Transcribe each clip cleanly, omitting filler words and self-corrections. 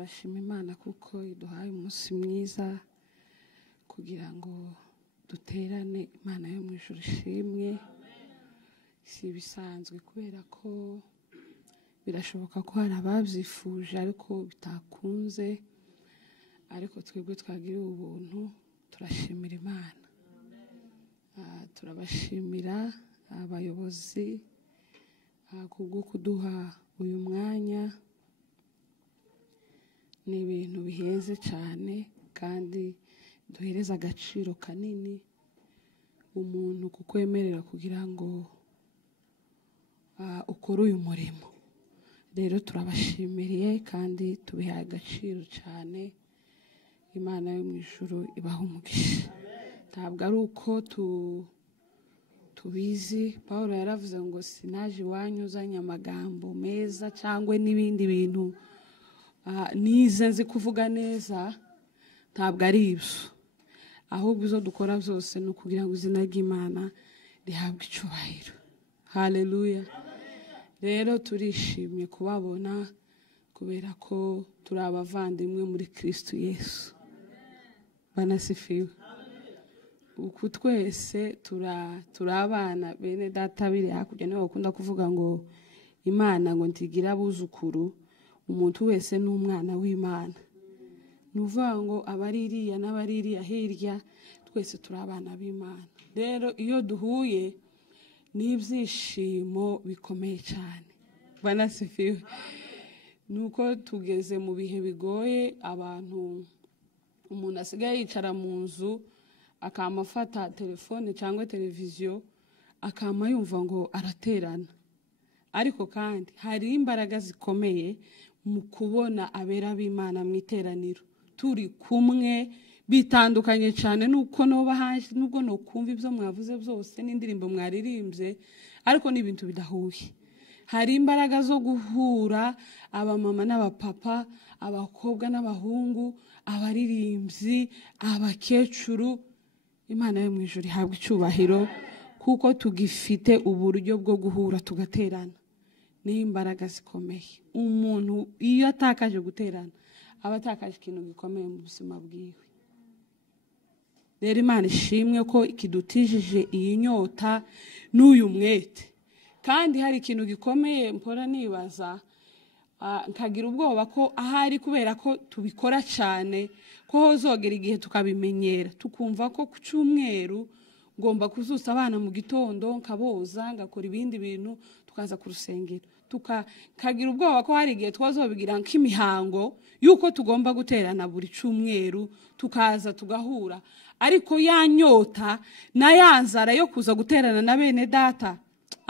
turashima Imana kuko iduhaye umunsi mwiza kugira ngo duterane. Imana yo mu ijuru ishimwe. Si bisanzwe kubera ko birashoboka ko hari ababyifuje ariko bitakunze, ariko twebwe twagiriye ubuntu turashimira Imana. Turabashimira abayobozi kubwo kuduha uyu mwanya. Ni ibintu biheze cyane kandi duhereza agaciro kanini umuntu kukwemerera kugira ngo ukore uyu murimo. Rero turabashimiriye kandi tubihaye agaciro cyane. Imana yo mu ijuru ibaha umugisha. Ntabwo ari uko tubizi. Paulo yaravuze ngo sinaje iwanyu uzanye amagambo meza cyangwa n'ibindi bintu nize nzi kuvuga neza. Ntabwo ari ibyo, ahubwo izo dukora byose ni ukugira ngo izina ry'Imana rihabwe icyubahiro. Haleluya. Rero turishimye kubabona kubera ko turi abavandimwe muri Kristo Yesu. Banasifiwe. Uku twese turi abana bene data biri hakurya. Niho bakunda kuvuga ngo Imana ngo ntigira abuzukuru, umuntu wese ni umwana w'Imana. Nuvuga ngo abaririya n'abaririya hirya twese turi abana b'Imana. Rero iyo duhuye n'ibyishimo bikomeye cyane. Banasifiwe. Nuko tugeze mu bihe bigoye, umuntu asigaye yicara mu nzu akamafata telefone cyangwa televiziyo akama yumva ngo araterana. Ariko kandi hari imbaraga zikomeye mu kubona abera b'Imana mu iteraniro turi kumwe, bitandukanye cyane nuko noba haje nubwo no kumva ibyo mwavuze byose n'indirimbo mwaririmbye, ariko n'ibintu bidahuye. Hari imbaraga zo guhura abamama n'abapapa, abakobwa n'abahungu, abaririmbyi, abakecuru. Imana yo mu ijuru ihabwa icyubahiro kuko tugifite uburyo bwo guhura tugaterana. Ni imbaraga zikomeye. Umuntu iyo atakaje guterana aba atakaje ikintu gikomeye mu buzima bwiwe. Rero Imana ishimwe ko ikidutijije iyi nyota n'uyu mwete. Kandi hari ikintu gikomeye mpora nibaza, nkagira ubwoba ko ahari kubera ko tubikora cyane ko hozogera igihe tukabimenyera, tukumva ko ku cyumweru ngomba kuzusa abana mu gitondo nkaboza ngakora ibindi bintu tukaza ku rusengero. Kagira ubwoba ko hari igihe twazobigira nk'imihango yuko tugomba guterana buri cyumweru tukaza tugahura. Ariko ya nyota na ya nzara yo kuza guterana na bene data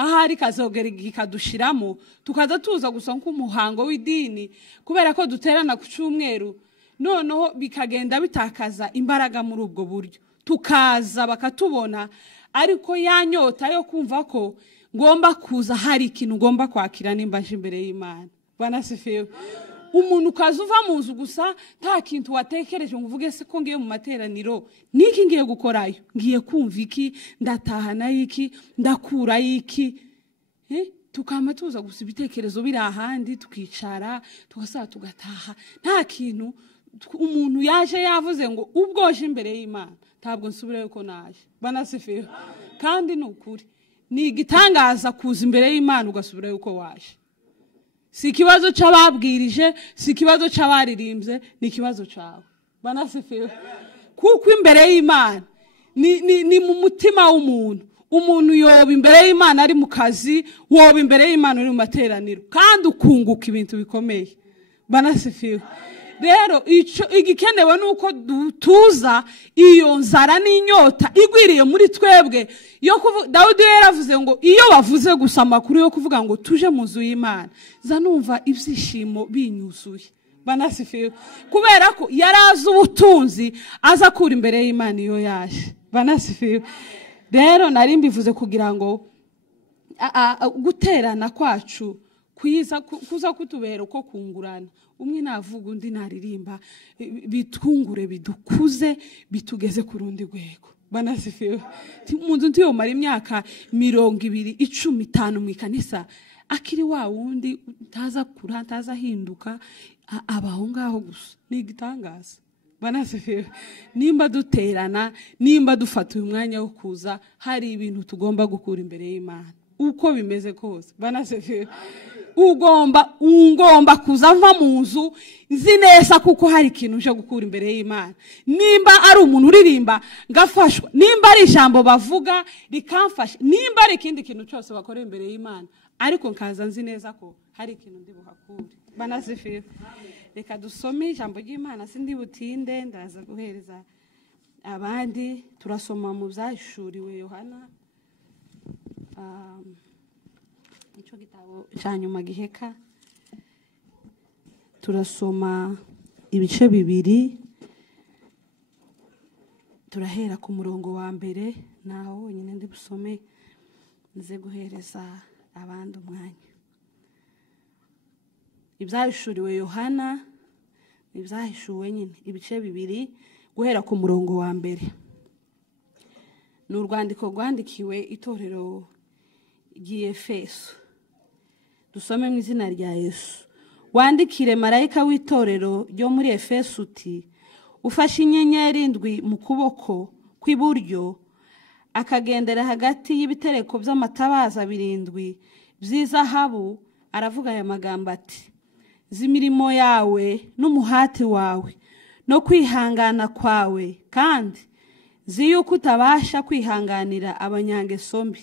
ahari kazogera igihe kadushiramo tukaza tuza gusa nk'umuhango w'idini kubera ko duterana ku cyumweru, noneho bikagenda bitakaza imbaraga muri ubwo buryo. Tukaza bakatubona, ariko ya nyota yo kumva ko ngomba kuza hari ikintu ngomba kwakira nimbaje imbere y'Imana. Banasifiwe. Umuntu ukaza uva mu nzu gusa nta kintu watekereje ngo uvuge se ko ngiye mu materaniro niki ngiye gukorayo, ngiye kumva iki, ndatahana iki, ndakura iki. Tukama tuza gusa ibitekerezo biri ahandi, tukicara tugasaba tugataha. Nta kintu. Umuntu yaje yavuze ngo ubwoje imbere y'Imana ntabwo nsubire yuko naje. Banasifiwe. Kandi ni ukuri, ni igitangaza kuza imbere y'Imana ugasubira yuko waje. Si ikibazo cy'ababwirije, si ikibazo cy'abaririmbye, ni ikibazo cyawe. Banasifiwe. Kuko imbere y'Imana ni mu mutima w'umuntu. Umuntu yoba imbere y'Imana ari mu kazi, woba imbere y'Imana uri mu materaniro, kandi ukunguka ibintu bikomeye. Banasifiwe. Rero igikenewe nuko tuza iyo nzara n'inyota igwiriye muri twebwe. Dawudi yaravuze ngo iyo bavuze gusa amakuru yo kuvuga ngo tuje mu nzu y'Imana, zanumva ibyishimo binyuzuye. Banasifiwe. Kubera ko yarazi ubutunzi aza kuri imbere y'Imana iyo yaje. Banasifiwe. Rero nari mbivuze kugira ngo guterana kwacu kuza kutubera uko kungurana. Umwe navuga undi naririmba, bitwungure bidukuze bitugeze ku rundi rwego. Banasifiwe. Umuntu ntiyomara imyaka 20-15 mu ikanisa akiri wa wundi utaza kura utaza hinduka abaho ngaho gusa. Ni igitangaza. Banasifiwe. Nimba duterana, nimba dufata uyu mwanya wo kuza, hari ibintu tugomba gukura imbere y'Imana uko bimeze kose. Banasifiwe. Ungomba kuza mva mu nzu nzi neza kuko hari ikintu uje gukura imbere y'Imana. Nimba ari umuntu uririmba ngafashwa, nimba ari ijambo bavuga rikamfasha, nimba ari ikindi kintu cyose bakora imbere y'Imana, ariko nkaza nzi neza ko hari ikintu ndi buhakure. Banasifiwe. Reka dusome ijambo ry'Imana, sindi butinde, ndaza guhereza abandi. Turasoma mu byahishuriwe Yohana, icyo gitabo cya nyuma giheka. Turasoma ibice bibiri, turahera ku murongo wa mbere, naho nyine ndi busome nze guhereza abandi umwanya. Ibyahishuriwe Yohana, ibyahishuwe nyine ibice bibiri guhera ku murongo wa mbere. Ni urwandiko rwandikiwe itorero ry'Efeso. Dusome mu izina rya Yesu. Wandikire marayika w'itorero ryo muri Efeso uti: ufashe inyenyeri indwi mu kuboko kw'iburyo, akagendera hagati y'ibitereko by'amatabaza birindwi by'izahabu, aravuga aya magambo ati: z'imirimo yawe n'umuhati wawe no kwihangana kwawe, kandi zi yuko utabasha kwihanganira abanyangeso mbi,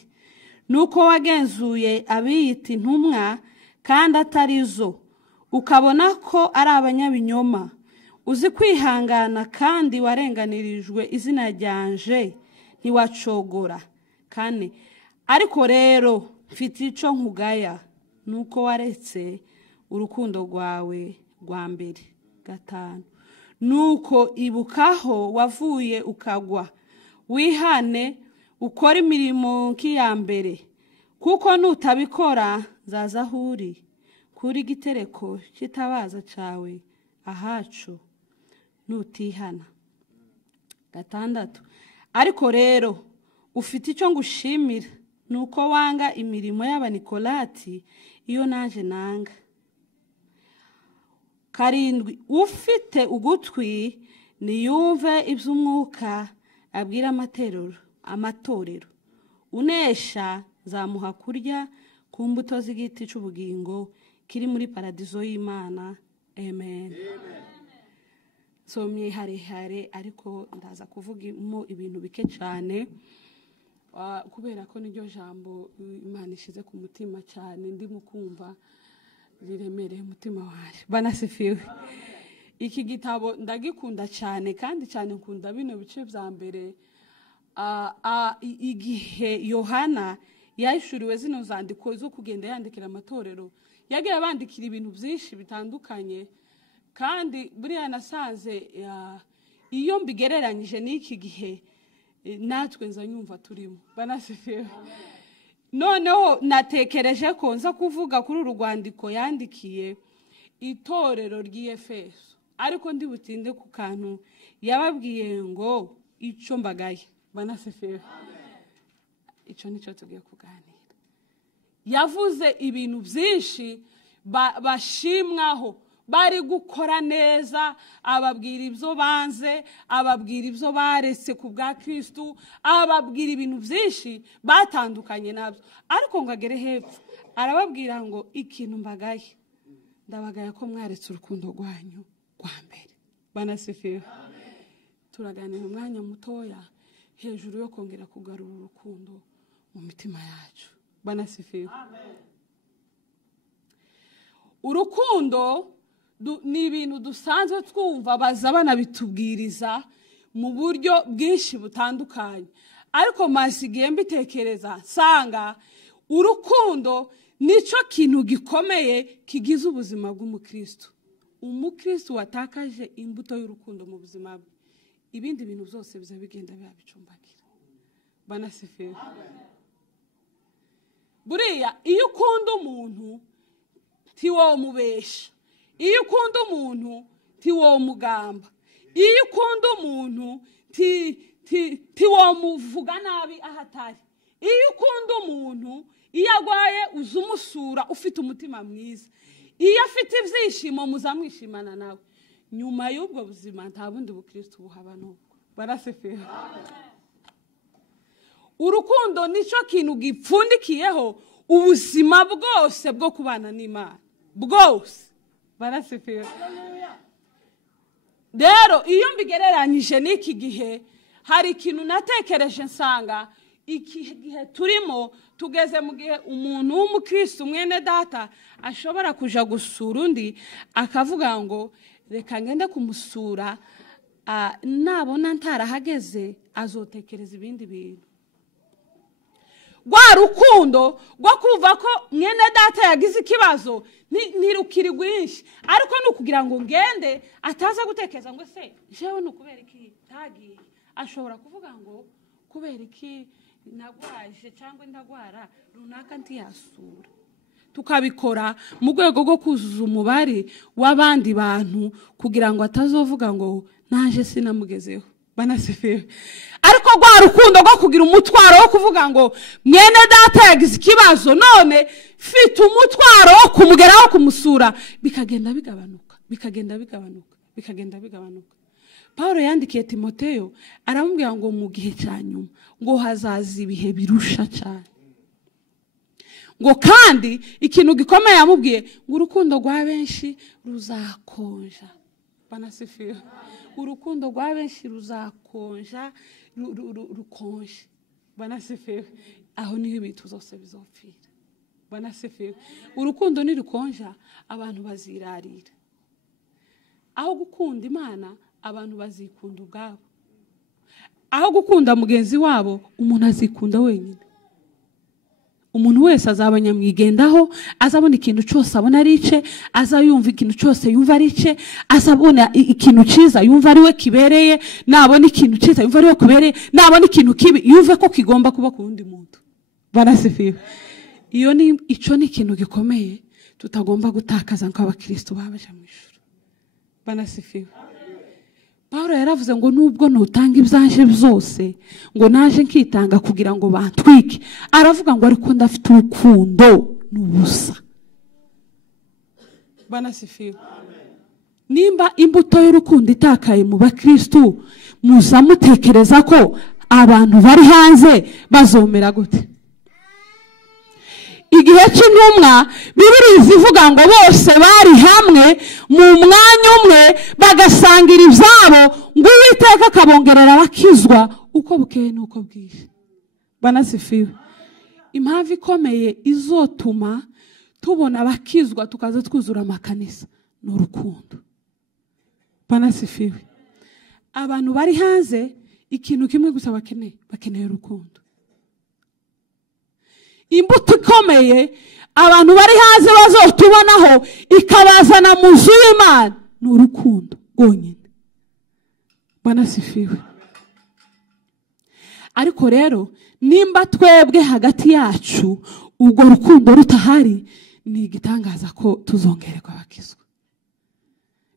nuko wagenzuye abiyita intumwa kandi atari zo, ukabona ko ari abanyabinyoma, uzi kwihangana kandi warenganirijwe izina ryanje ntiwacogora. Kane, ariko rero mfite ico nkugaya, nuko waretse urukundo rwawe Rwambere. Gatanu, nuko ibukaho wavuye ukagwa, wihane ukora imirimo nk'iya mbere, kuko nutabikora nzaza aho uri kuri igitereko cy'itabaza cawe ahacu nutihana. Gatandatu, ariko rero ufite icyo ngushimira, nuko wanga imirimo y'abanikolati iyo naje nanga. Karindwi, ufite ugutwi niyumve iby'umwuka abwira amatorero. Unesha zamuha kurya ku mbuto z'igiti cy'ubugingo kiri muri paradizo y'Imana. Amen. Somye harehare, ariko ndaza kuvugamo ibintu bike cyane kubera ko niryo jambo Imana ishize ku mutima cyane, ndimo kumva riremereye umutima waje. Banasifiwe. Iki gitabo ndagikunda cyane, kandi cyane nkunda bino bice bya mbere. Igihe Yohana yahishuriwe zino zandiko zo kugenda yandikira amatorero, yagiye abandikira ibintu byinshi bitandukanye, kandi buriya nasanze iyo mbigereranyije n'iki gihe natwe nza nyumva turimo. Banasifiwe. Noneho natekereje ko nza kuvuga kuri uru rwandiko yandikiye itorero ry'Efeso, ariko ndi butinde ku kantu yababwiye ngo icyo mbagaye. Banasifiwe. Icyo nicyo tugiye kuganira. Yavuze ibintu byinshi bashimwaho, bari gukora neza, ababwira ibyo banze, ababwira ibyo baretse ku bwa Kristo, ababwira ibintu byinshi batandukanye nabyo. Ariko ngo agere hepfo arababwira ngo ikintu mbagaye, ndabagaya ko mwaretse urukundo rwanyu Rwambere. Banasifiwe. Turaganira umwanya mutoya hejuru yo kongera kugarura urukundo mu mitima yacu. Banasifiwe. Urukundo ni ibintu dusanzwe twumva, baza banabitubwiriza mu buryo bwinshi butandukanye, ariko masigiye mbitekereza sanga urukundo nicyo kintu gikomeye kigize ubuzima bw'umukristo. Umukristo watakaje imbuto y'urukundo mu buzima bwe, ibindi bintu byose biza bigenda bicumbagira. Banasifiwe. Buriya iyo ukunda umuntu ntiwomubesha, iyo ukunda umuntu ntiwomugamba, iyo ukunda umuntu ntiwomuvuga nabi ahatari, iyo ukunda umuntu iyo agwaye uzumusura ufite umutima mwiza, iyo afite ibyishimo muzamwishimana nawe. Nyuma y'ubwo buzima nta bundi bukristo buhaba n'ubwo. Barasefera. Urukundo nico kintu gipfundikiyeho ubuzima bwose bwo kubana n'Imana bwose. Barasefera. Rero iyo mbigereranyije n'iki gihe, hari ikintu natekereje nsanga iki gihe turimo tugeze mu gihe umuntu w'umukristo mwene data ashobora kuja gusura undi akavuga ngo reka ngende kumusura, nabona ntarahageze azotekereza ibindi bintu. Rwa rukundo rwo kuva ko mwene data yagize ikibazo ntirukiri rwinshi, ariko nukugira ngo ngende ataza gutekereza ngo se jewe nukubera iki tagiye. Ashobora kuvuga ngo kubera iki nagwaje cyangwa ndagwara runaka ntiyasura. Tukabikora mu rwego rwo kuzuza umubare w'abandi bantu kugira ngo atazovuga ngo naje sinamugezeho. Banasefera. Ariko rwa rukundo rwo kugira umutwaro wo kuvuga ngo mwene data yagize ikibazo none fite umutwaro wo kumugeraho kumusura, bikagenda bigabanuka. Paulo yandikiye Timoteyo aramubwira ngo mu gihe cya nyuma ngo hazaza ibihe birusha cyane. Ngo kandi ikintu gikomeye yamubwiye ngo urukundo rwa benshi ruzakonja. Banasefera. Urukundo rwa benshi ruzakonja, rukonje. Banasefera. Aho niho ibintu zose bizopfira. Banasefera. Urukundo nirukonja abantu bazirarira. Aho gukunda Imana abantu bazikunda ubwabo. Aho gukunda mugenzi wabo umuntu azikunda wenyine. Umuntu wese azabanyamwigendaho, azabona ikintu cyose abona ari ice, azayumva ikintu cyose yumva ari ice, azabona ikintu cyiza yumva ari we kibereye, nabona ikintu cyiza yumva ari we kubereye, nabona ikintu kibi yumve ko kigomba kuba ku wundi muntu. Barasefera. Ico ni ikintu gikomeye tutagomba gutakaza nk'abakristo babaje mu ijuru. Banasefera. Paulo yaravuze ngo nubwo nutanga ibyanje byose ngo naje nkitanga kugira ngo bantwike, aravuga ngo ariko ndafite urukundo n'ubusa. Banasefera. Nimba imbuto y'urukundo itakaye mu bakristo, muzamutekereza ko abantu bari hanze bazomera gute? Igihe cy'intumwa Bibiliya zivuga ngo bose bari hamwe mu mwanya umwe bagasangira ibyabo, ngo Uwiteka akabongerera abakizwa uko bukeye n'uko bwije. Banasefera. Impamvu ikomeye izotuma tubona abakizwa tukaza twuzura amakanisa ni urukundo. Banasefera. Abantu bari hanze ikintu kimwe gusa bakeneye urukundo. Imbuto ikomeye abantu bari hanze bazotubonaho ikabazana mu nzu y'Imana ni urukundo rwonyine. Banasefera. Ariko rero nimba twebwe hagati yacu ubwo rukundo rutahari, ni igitangaza ko tuzongererwa abakizwa.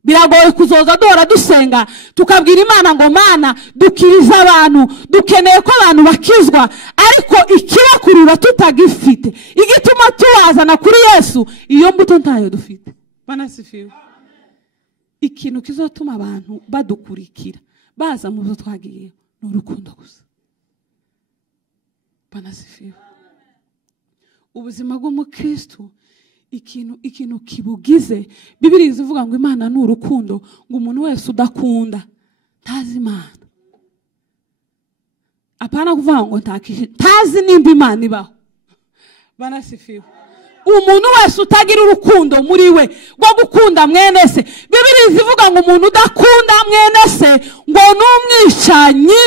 Biragoye kuzoza duhora dusenga tukabwira Imana ngo Mana dukiriza abantu, dukeneye ko abantu bakizwa, ariko ikibakurura tutagifite, igituma tubazana kuri Yesu iyo mbuto ntayo dufite. Banasefera. Ikintu kizotuma abantu badukurikira baza mu byo twagiye ni urukundo gusa. Banasefera. Ubuzima bw'umukristo ikintu kibugize, Bibiliya zivuga ngo Imana ni urukundo, ngo umuntu wese udakunda ntazi Imana. Apana kuvuga ngo ntazi nimba Imana ibaho. Banasefera. Umuntu wese utagira urukundo muri we rwo gukunda mwene se, Bibiliya zivuga ngo umuntu udakunda mwene se ngo n'umwicanyi.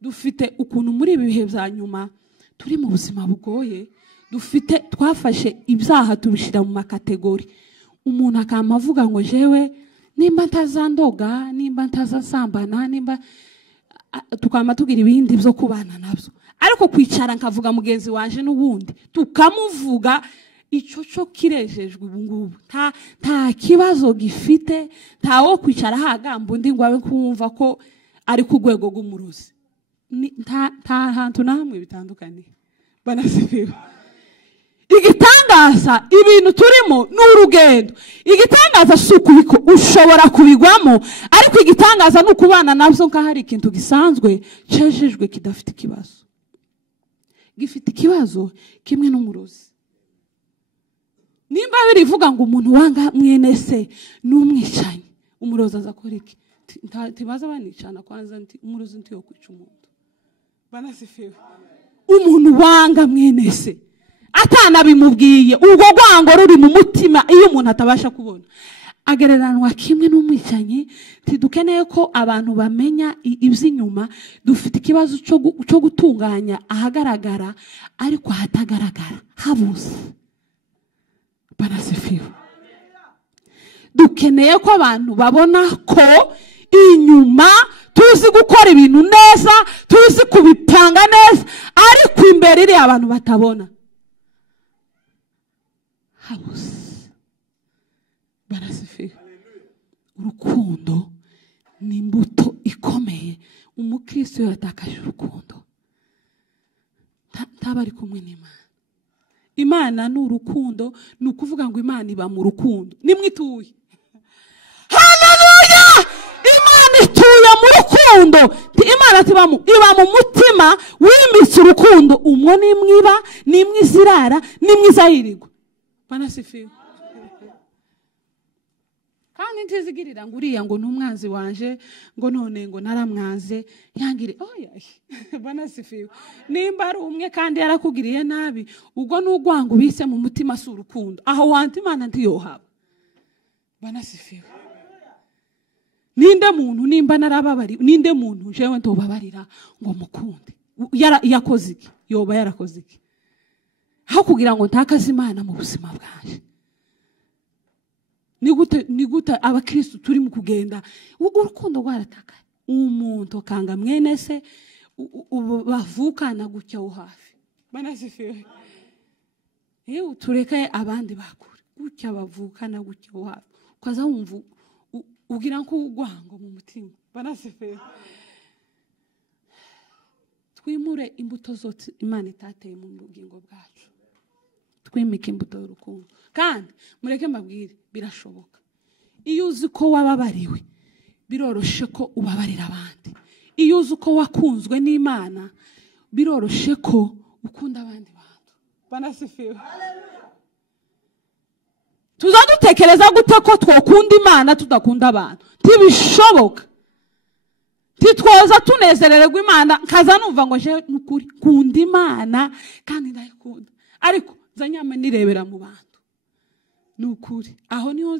Dufite ukuntu muri ibi bihe bya nyuma turi mu buzima bugoye, twafashe ibyaha tubishira mu makategori. Umuntu akama avuga ngo jewe nimba ntazandoga, nimba ntazasambana, nimba tukama tugira ibindi byo kubana nabyo, ariko kwicara nkavuga mugenzi wanje n'ubundi tukamuvuga, icyo cyo kirejejwe ubu ngubu. Nta kibazo gifite, ntawo kwicara hagamba undi ngo abe kumva ko ari ku rwego rw'umuruzi. nta hantu na hamwe bitandukanye. Banasifiwe. Igitangaza ibintu turimo n'urugendo. Igitangaza suko ushobora kubigwamo, ariko igitangaza n'ukubana nabyo nka hari ikintu gisanzwe cejejwe kidafite ikibazo. Gifite ikibazo kimwe n'umurozi. Nimba birivuga ngo umuntu wanga mwene se n'umwicanyi, umurozi azakora iki? Tibaza banicana kwanza nti umurozi ntiyo kwica umuntu. Banasifiwe. Umuntu wanga mwene se atana bimubwiye, ubwo rwango ruri mu mutima iyo umuntu atabasha kubona, agereranwa kimwe n'umwicanyi. Tidukeneye ko abantu bamenya iby'inyuma. Dufite ikibazo cyo gutunganya ahagaragara ariko ahatagaragara habuze. Banasifiwe. Dukeneye ko abantu babona ko inyuma tuzi gukora ibintu neza, tuzi kubipanga neza, ariko imbere iri abantu batabona habuze. Banasifiwe. Urukundo ni imbuto ikomeye. Umukristo yatakaje urukundo ntaba ari kumwe n'Imana. Imana ni urukundo, ni ukuvuga ngo Imana iba mu rukundo. Nimwituye. Haleluya! Imana ituye mu rukundo. Imana iba mu mutima wimitse urukundo. Umwo nimwiba, nimwizirara, nimwizayirirwa. Banasifiwe. Kandi ntizigirira ngo uriya ngo n'umwanzi wanje ngo none ngo naramwanze yangire oya. Banasifiwe. Nimba ari umwe kandi yarakugiriye nabi, ubwo n'ugwanga ubise mu mutima si urukundo, aho wanti Imana ntiyohaba. Banasifiwe. Ninde muntu nimba narababari, ninde muntu jewe ntobabarira ngo mukunde yakoze iki? Yoba yarakoze iki? Aho kugira ngo ntakaze Imana mu buzima bwaje. Ni gute abakristo turi mu kugenda urukundo rwarataka. Umuntu kanga mwene se bavukana gutya hafi. Banasifiwe. Tureke abandi bakure gutya bavukana gutya hafi, ukaza wumva ugira nko ugwango mu mutima. Banasifiwe. Twimure imbuto zose Imana itateye mu bugingo bwacu. Twimike imbuto y'urukundo. Kandi mureke mbabwire birashoboka. Iyo uzi ko wababariwe, biroroshe ko ubabarira abandi. Iyo uzi ko wakunzwe n'Imana, biroroshe ko ukunda abandi bantu. Banasifiwe. Tuzadutekereza gute ko twokunda Imana tudakunda abantu? Ntibishoboka. Titwoza tunezerererwa Imana kaza numva ngo je nukuri kunda Imana kandi ndayikunda, ariko zanyama nirebera mu bantu. Nukuri aho niho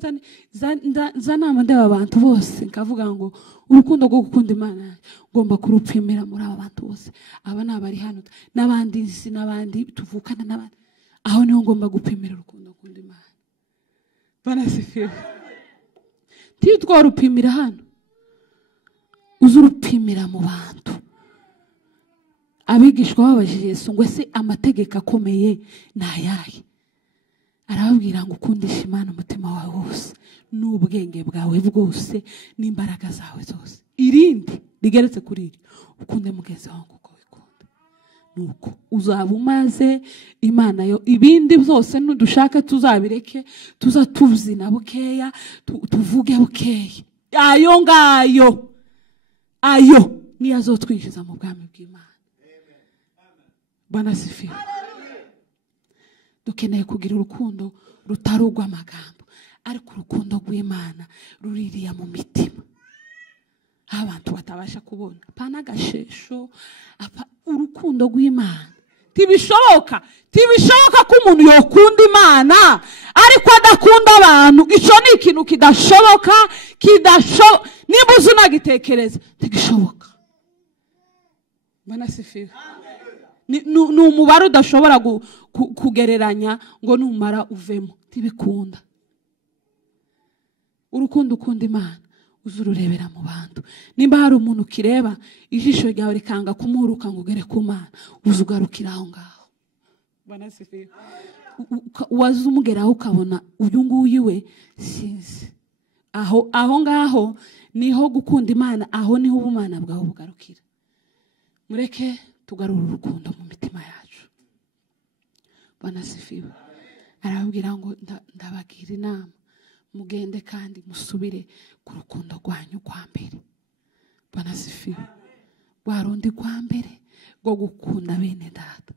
zanama ndeba abantu bose nkavuga ngo urukundo rwo gukunda Imana ngomba kurupimira muri aba bantu bose. Aba nabari hano n'abandi nzi n'abandi tuvukana n'abandi, aho niho ngomba gupimira urukundo gukunda Imana. Banasifiwe. Titwarupimira hano, uzurupimira mu bantu. Abigishwa babajije Yesu ngo ese amategeko akomeye nayahe? Arababwira ngo ukundishe Imana umutima wawe wose n'ubwenge bwawe bwose n'imbaraga zawe zose. Irindi rigeretse kuri iri, ukunde mugenzi wawe uko wikunda. Nuko uzaba umaze Imana yo. Ibindi byose nudushaka tuzabireke, tuzatuzina bukeya, tuvuge bukeya. Ayo ngayo ayo niyo azotwinjiza mu bwami bw'Imana. Banasifiwe. Dukeneye kugira urukundo rutari urw'amagambo, ariko urukundo rw'Imana ruririya mu mitima, abantu batabasha kubona. Pana gashesho, urukundo rw'Imana. Tibishoboka ko umuntu yokunda Imana ariko adakunda abantu. Ico ni ikintu kidashoboka. Niba uzunagitekereza ntigishoboka. Banasifiwe. Ni umubare udashobora kugereranya ngo numara uvemo. Tibikunda. Urukundo ukunda Imana uzururebera mu bantu. Nimba hari umuntu kireba ijisho ryawe rikanga kumuruka ngo ugere ku Mana, uzugarukira aho ngaho. Banasifiwe. Wazumugeraho ukabona uyu nguyu we sinzi. Aho ngaho niho gukunda Imana, aho niho ubumana bwawe bugarukira. mureke tugarura urukundo mu mitima yacu. Bwana asifiwe. Arababwira ngo ndabagira inama, mugende kandi musubire ku rukundo rwanyu rwa mbere. Bwana asifiwe. Rwa rundi rwa mbere rwo gukunda bene data.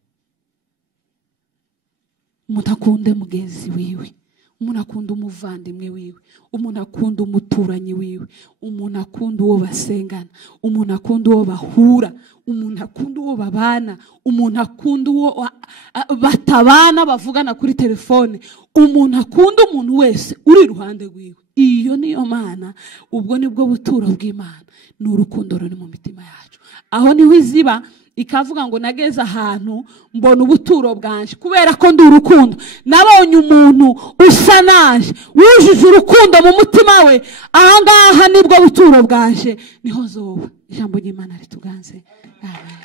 Umuntu akunde mugenzi wiwe, umuntu akunda umuvandimwe wiwe, umuntu akunda umuturanyi wiwe, umuntu akunda uwo basengana, umuntu akunda uwo bahura, umuntu akunda uwo babana, umuntu akunda uwo batabana bavugana kuri telefone, umuntu akunda umuntu wese uri iruhande rwiwe. Iyo niyo Mana, ubwo nibwo buturo bw'Imana, ni urukundo ruri mu mitima yacu. Aho niho iziba ikavuga ngo nageze ahantu mbona ubuturo bwanje kubera ko ndi urukundo. Nabonye umuntu usa naje wujuje urukundo mu mutima we, ahangaha nibwo buturo bwanje, niho zoba ijambo ry'Imana rituganze. Amen.